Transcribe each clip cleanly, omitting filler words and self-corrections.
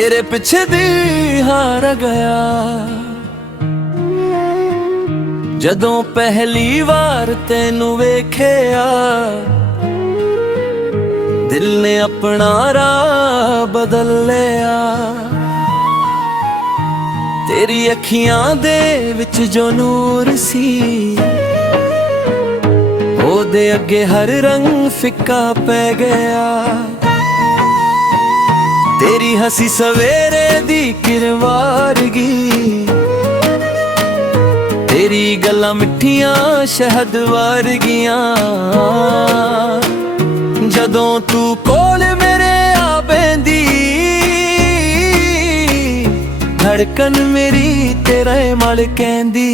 तेरे पिछे दिल हार गया जदों पहली वार तेनू वेखिया। दिल ने अपना राह बदल लिया। तेरी अखियां दे विच जो नूर सी ओदे अगे हर रंग फिक्का पै गया। तेरी हसी सवेरे दी किरवारगी, तेरी गल्लां मिठियां शहद वर्गियां। जदों तू कोल मेरे आ बैंदी, धड़कन मेरी तेरे मल कहंदी।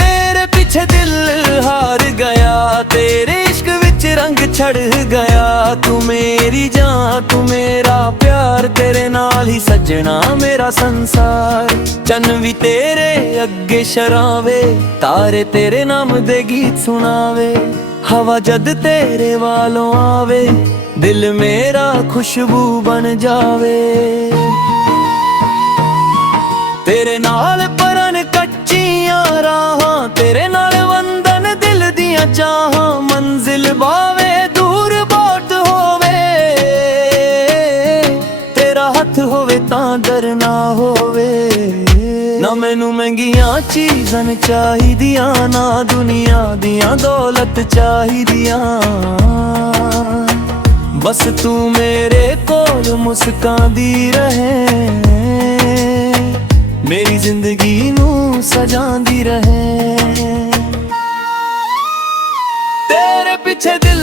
तेरे पीछे दिल हार गया, तेरे इश्क विच रंग छड़ गया। तू मेरी जान तू मेरा प्यार, तेरे नाल ही सजना मेरा संसार। चन्न भी तेरे अगे शरावे, तारे तेरे नाम दे गीत सुनावे। हवा जद तेरे वालों आवे, दिल मेरा खुशबू बन जावे। तेरे नाल परन कच्चियां राहां, तेरे नाल वंदन दिल दियां चाहां। मंजिल बावे दूर बहुत होवे, तेरा हथ होवे तां डर ना होवे। ना मैनू महंगियां चीज़ां चाहिदियां, ना दुनिया दियां दौलत चाहिदियां। बस तू मेरे कोल मुस्कांदी रहे, मेरी जिंदगी नू सजांदी रहे। तेरे पीछे दिल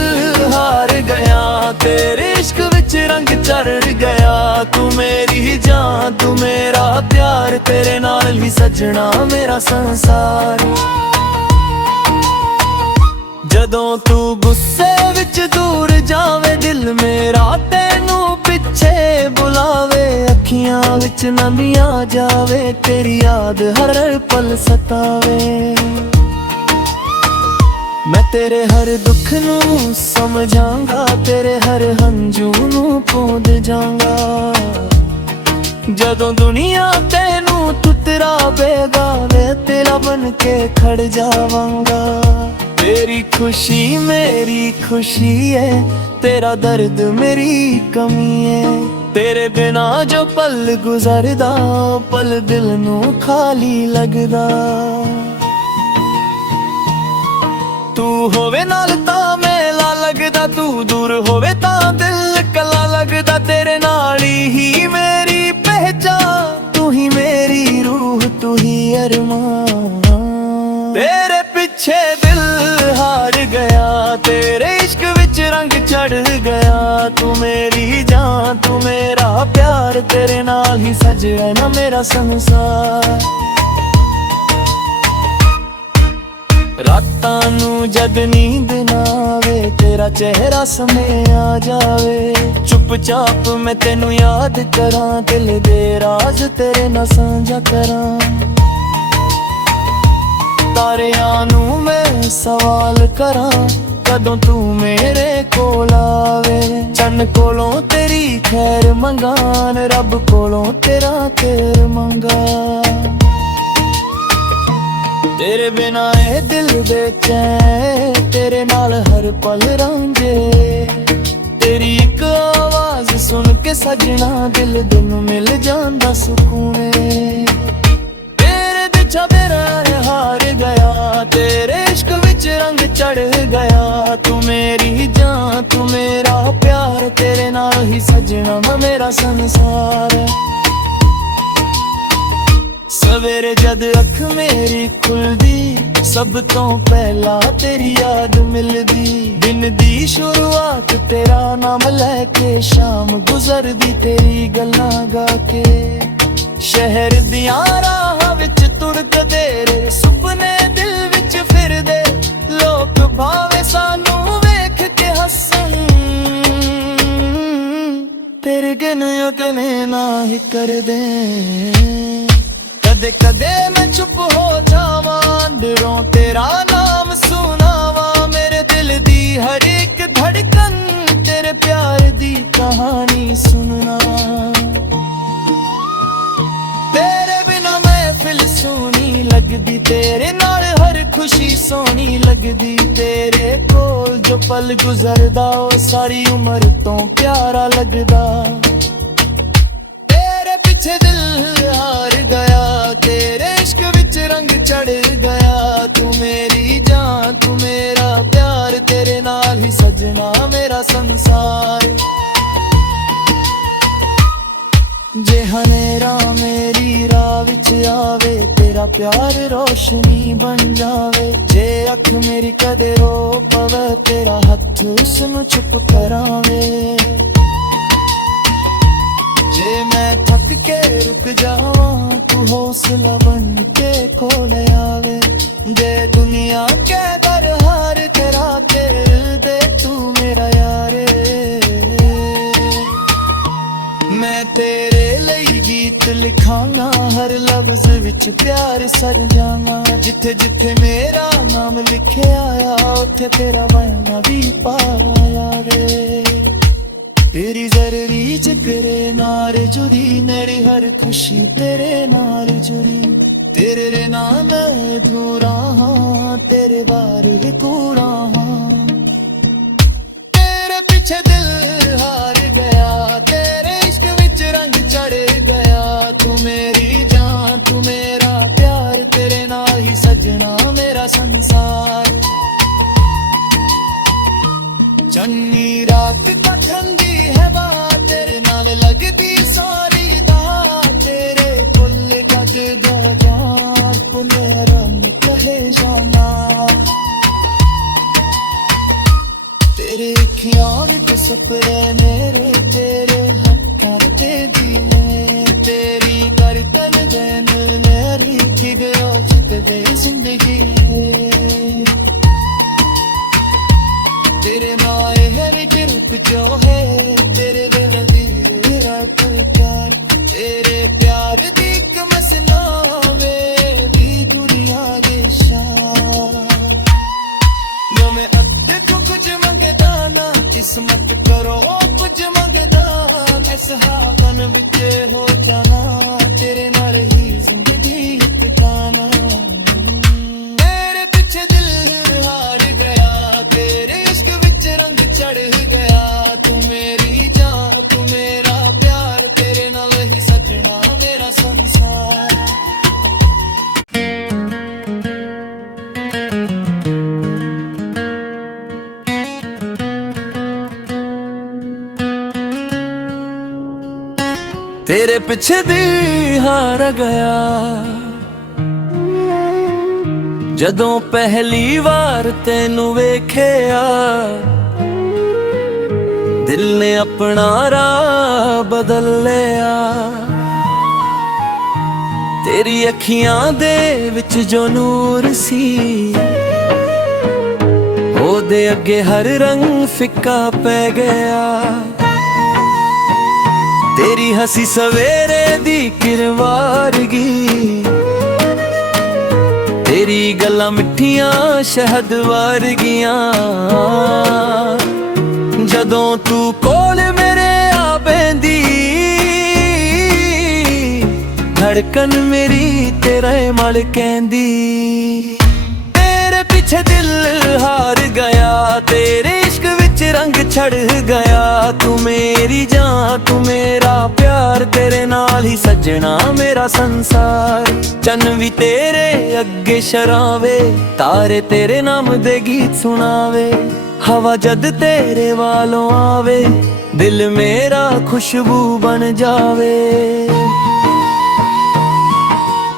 हार गया, तेरे इश्क विच रंग चढ़ गया। तू मेरी जान तू मेरा प्यार, तेरे नाल ही सजना मेरा संसार। जदों तू गुस्से विच दूर जावे, दिल मेरा तेनू पिछे बुलावे। अखियां विच नमियां जावे, तेरी याद हर पल सतावे। मैं तेरे हर दुख नू समझांगा, तेरे हर हंजू नू पोंद जांगा। जदों दुनिया तेनू तुतरा बेगा, मैं तेरा बन के खड़ जावांगा। तेरी खुशी मेरी खुशी है, तेरा दर्द मेरी कमी है। तेरे बिना जो पल गुजरदा, पल दिल नू खाली लगदा। तू होवे नाल तां मेला लगदा, तू दूर होवे तां दिल कला लगदा। तेरे नाल ही मेरी पहचान, तू ही मेरी रूह तू ही अरमान। तेरे पीछे दिल हार गया, तेरे इश्क विच रंग चढ़ गया। तू मेरी जान तू मेरा प्यार, तेरे नाल ही सजना मेरा संसार। रातां नू जद नींद ना आवे, तेरा चेहरा समे आ जावे। चुपचाप मैं तेनू याद करां, दिल दे राज तेरे नाल सांझा करां। तारियां नू मैं सवाल करां, कदों तू मेरे कोल आवे। चन्न कोलों तेरी खैर मंगान, रब कोलों तेरा खैर मंगा। तेरे बिना ए दिल बेचैन, तेरे नाल हर पल रांझे। तेरी एक आवाज सुन के सजना, दिल दिन मिल जांदा सुकून। तेरे दिछा मेरा हार गया, तेरे इश्क विच रंग चढ़ गया। तू मेरी जान तू मेरा प्यार, तेरे नाल ही सजना मेरा संसार। सवेरे जद अख मेरी खुलदी, सब तो पहला तेरी याद मिलदी। दिन दी शुरुआत तेरा नाम लैके, शाम गुजरदी तेरी गल्लां गा के। शहर दियां राहां विच तुरकदे रे, सुपने दिल विच फिरदे। लोक भावे सानू वेख के हसन, तेरे गन अगने ना ही कर दे। कदे कदे मैं चुप हो जावां, अंदरों तेरा नाम सुनावा। मेरे दिल दी हर एक धड़कन तेरे प्यार दी कहानी सुनना। तेरे बिना महफिल सोनी लगदी, तेरे नाल हर खुशी सोनी लगदी। तेरे कोल जो पल गुजरदा ओ सारी उम्र तो प्यारा लगदा। तेरे पीछे दिल हार गया, तेरे इश्क विच रंग चढ़ गया। तू मेरी जान, तू मेरा प्यार, तेरे नाल ही सजना मेरा संसार। जे हनेरा मेरी राह विच आवे, तेरा प्यार रोशनी बन जावे। जे अख मेरी कदे रो पवे, तेरा हथ उसनू चुप करावे। जे मैं थक के रुक जावां, तू हौसला बन के कोल आवे। जे दुनिया के दर हार तेरा दिल दे, तू मेरा यार। मैं तेरे ਲਈ गीत लिखांगा, हर लफ्ज विच प्यार सर जावां। जिथे जिथे मेरा नाम लिखिया आया, उथे तेरा बना भी पाया वे। तेरी जरूरी जिक्रे नाल जुड़ी, मेरी हर खुशी तेरे नाल जुड़ी। तेरे नाम अधूरा हाँ, तेरे बारे कूड़ा हाँ। तेरे पीछे दिल हार गया, तेरे इश्क विच रंग चढ़ गया। तू मेरी जान, तू मेरा प्यार, तेरे नाल ही सजना मेरा संसार। चन्नी रात का ठंडी है बात, तेरे नाल लगदी सारी दात। तेरे फुल जगदा जान, तू मेरा निकले जाना। तेरे अखियां विच सपने मेरे, तेरे हत्थां ते दिले। तेरी करतन जैन मेरी खिगया चिकदे जिंदगी। तेरे माए हर रूप जो है, तेरे वेले रब प्यार। तेरे प्यार दी एक मसनावे दी दुनिया दे शान। जो मैं अद्दे को कुछ मंगदा ना, किस्मत करो कुछ मंगदा। मैं सहाबन विच हो जाना, तेरे नाल ही जिंदगी बिताना। तेरे पीछे दिल हार गया, तेरे इश्क विच रंग चढ़ गया। तू मेरी जान, तू मेरा प्यार, तेरे नाल ही सजना मेरा संसार। तेरे पिछे दिल हार गया, जदों पहली वार तेनू वेखिया। दिल ने अपना राह बदल लिया। तेरी अखियां दे विच जो नूर सी, ओदे अगे हर रंग फिक्का पै गया। तेरी हसी सवेरे दी किरवारगी, तेरी गल्लां मिठियां शहद वर्गियां। जदों तू कोल मेरे आ पैंदी, धड़कन मेरी तेरे मल कहंदी। तेरे पीछे दिल हार गया, तेरे इश्क विच रंग चढ़ गया। तू मेरी जान, तू मेरा प्यार, तेरे नाल ही सजना मेरा संसार। चन्न भी तेरे अगे शरावे, तारे तेरे नाम दे गीत सुनावे। हवा जद तेरे वालों आवे, दिल मेरा खुशबू बन जावे।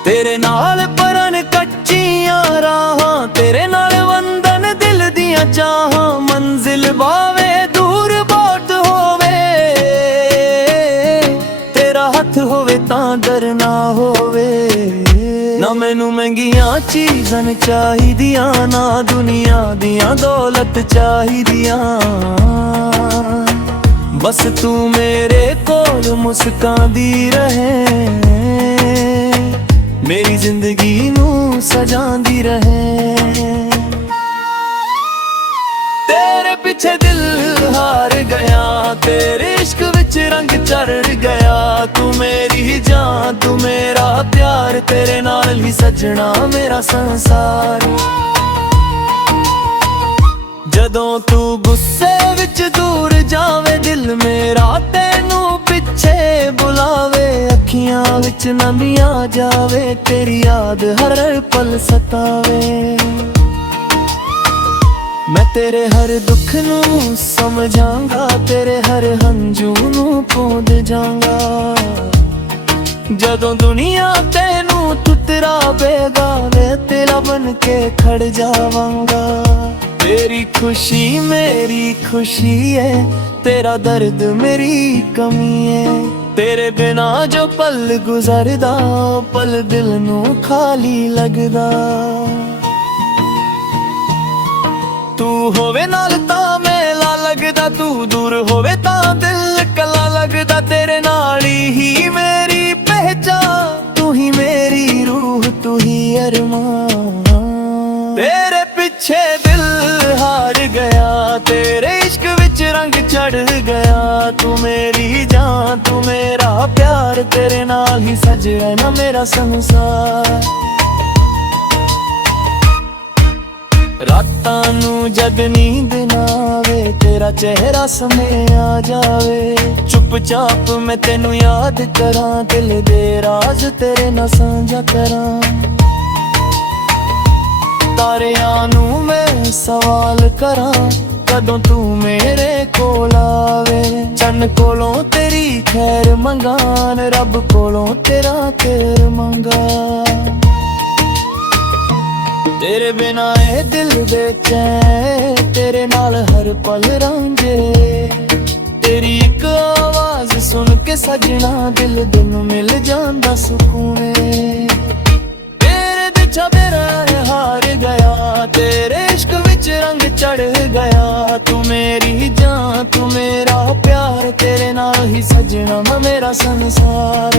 तेरे नाल परन कच्चियां राहां, तेरे नाल वंदन दिल दियां चाहां। मंजिल बावे दूर बहुत होवे, तेरा हथ होवे तां डर ना होवे। ना मैनू महंगियां चीज़ां चाहिदियां, ना दुनिया दियां दौलत चाहिदियां। बस तू मेरे कोल मुस्कांदी रहे, मेरी जिंदगी नू सजांदी रहे। तेरे पीछे दिल हार गया, ਵਿੱਚ ਰੰਗ ਚੜ੍ਹ ਗਿਆ। ਤੂੰ ਮੇਰੀ ਜਾਨ ਤੂੰ ਮੇਰਾ ਪਿਆਰ, ਤੇਰੇ ਨਾਲ ਹੀ ਸਜਣਾ ਮੇਰਾ ਸੰਸਾਰ। ਜਦੋਂ ਤੂੰ ਗੁੱਸੇ ਵਿੱਚ ਦੂਰ ਜਾਵੇਂ, ਦਿਲ ਮੇਰਾ ਤੈਨੂੰ ਪਿੱਛੇ ਬੁਲਾਵੇ। ਅੱਖੀਆਂ ਵਿੱਚ ਨੰਦੀਆਂ ਜਾਵੇ, ਤੇਰੀ ਯਾਦ ਹਰ ਪਲ ਸਤਾਵੇ। ਮੈਂ ਤੇਰੇ ਹਰ ਦੁੱਖ ਨੂੰ ਸਮਝਾਂਗਾ, ਤੇਰੇ ਹਰ ਹੰਝੂ ਨੂੰ ਪੂੰਝ ਜਾਵਾਂਗਾ। ਜਦੋਂ ਦੁਨੀਆ ਤੈਨੂੰ ਠੁਕਰਾਵੇਗਾ, ਮੈਂ ਤੇਰਾ ਬਣ ਕੇ ਖੜ ਜਾਵਾਂਗਾ। तेरी खुशी मेरी खुशी है, तेरा दर्द मेरी कमी है। तेरे बिना जो पल गुजरदा, पल दिल नू खाली लगदा। तू होवे नाल तां मेला लगदा, तू दूर होवे तां दिल कला लगदा। तेरे नाल ही मेरी पहचान, तू ही मेरी रूह तू ही अरमान। तेरे पीछे दिल हार गया, तेरे इश्क विच रंग चढ़ गया। तू मेरी जान तू मेरा प्यार, तेरे नाल ही सजया ना मेरा संसार। रातां नू जद नींद ना आवे, तेरा चेहरा समय आ जावे। चुपचाप मैं तेनू याद करां, दिल दे राज तेरे नाल सांझा करां। तारियां नू मैं सवाल करां, कदों तू मेरे कोल आवे। चन्न कोलों तेरी खैर मंगान, रब कोलों तेरा खैर मंगा। तेरे बिना ए दिल बेचैन, तेरे नाल हर पल रांझे। तेरी एक आवाज सुन के सजना, दिल दिन मिल जांदा सुकून। तेरे पिछा मेरा हार गया, तेरे इश्क विच रंग चढ़ गया। तू मेरी जान तू मेरा प्यार, तेरे नाल ही सजना मेरा संसार।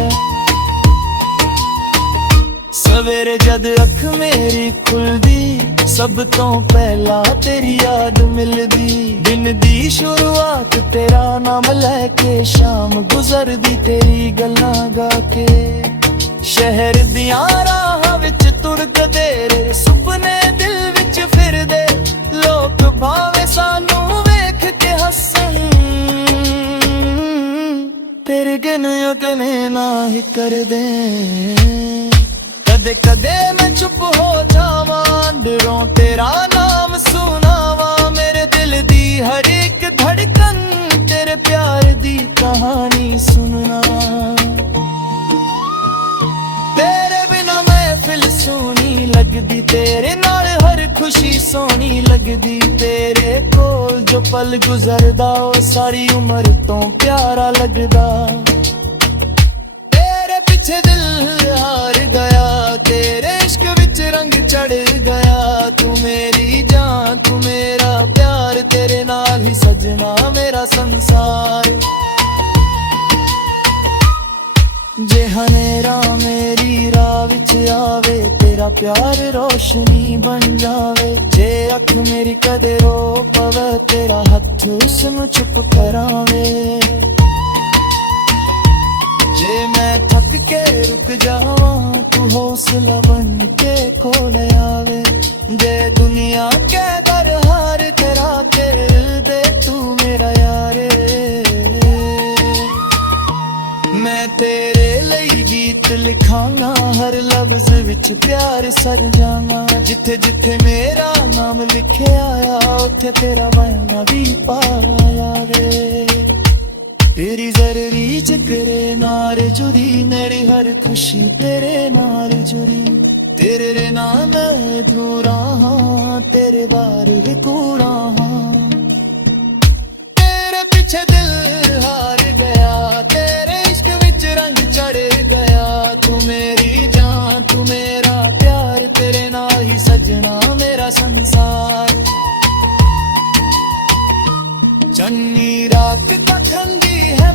सवेरे जद अख मेरी खुलदी, सब तो पहला तेरी याद मिलदी। दिन दी शुरुआत तेरा नाम लैके, शाम गुजरदी तेरी गल्लां गा के। शहर दियां राहां विच तुरकदे, सुपने दिल विच फिरदे। लोक भावे सानू वेख के हसन, तेरे गने ना ही कर दे। कदे कदे मैं चुप हो जावां, अंदरों तेरा नाम सुनावा। मेरे दिल दी हर एक धड़कन, तेरे प्यार दी कहानी सुनना। तेरे बिना महफिल सोनी लगदी, तेरे नाल हर खुशी सोनी लगदी। तेरे कोल जो पल गुजरदा, ओ सारी उम्र तो प्यारा लगदा। तेरे पीछे दिल हार गया, तेरे इश्क विच रंग चढ़ गया। तू मेरी जान तू मेरा प्यार, तेरे नाल ही सजना मेरा संसार। जे हनेरा मेरी राह विच आवे, तेरा प्यार रोशनी बन जावे। जे अख मेरी कदे रो पवे, तेरा हथ उसनू चुप करावे। जे मैं थक के रुक जावां, तू हौसला बन के कोल आवे। जे दुनिया के दर हार तेरा कर दे, तू मेरा यार। मैं तेरे ਲਈ गीत लिखांगा, हर लफ्ज विच प्यार सर जावां। जिथे जिथे मेरा नाम लिखे आया, उथे तेरा बयाना भी पाया वे। तेरी जरूरी जिक्रे नाल जुड़ी, मेरी हर खुशी तेरे नाल जुड़ी। तेरे नाम अधूरा हाँ, तेरे बारे कूड़ा हाँ। तेरे पीछे दिल हार गया, तेरे इश्क विच रंग चढ़ गया। तू मेरी जान तू मेरा प्यार, तेरे नाल ही सजना मेरा संसार। चन्नी रात का ठंडी है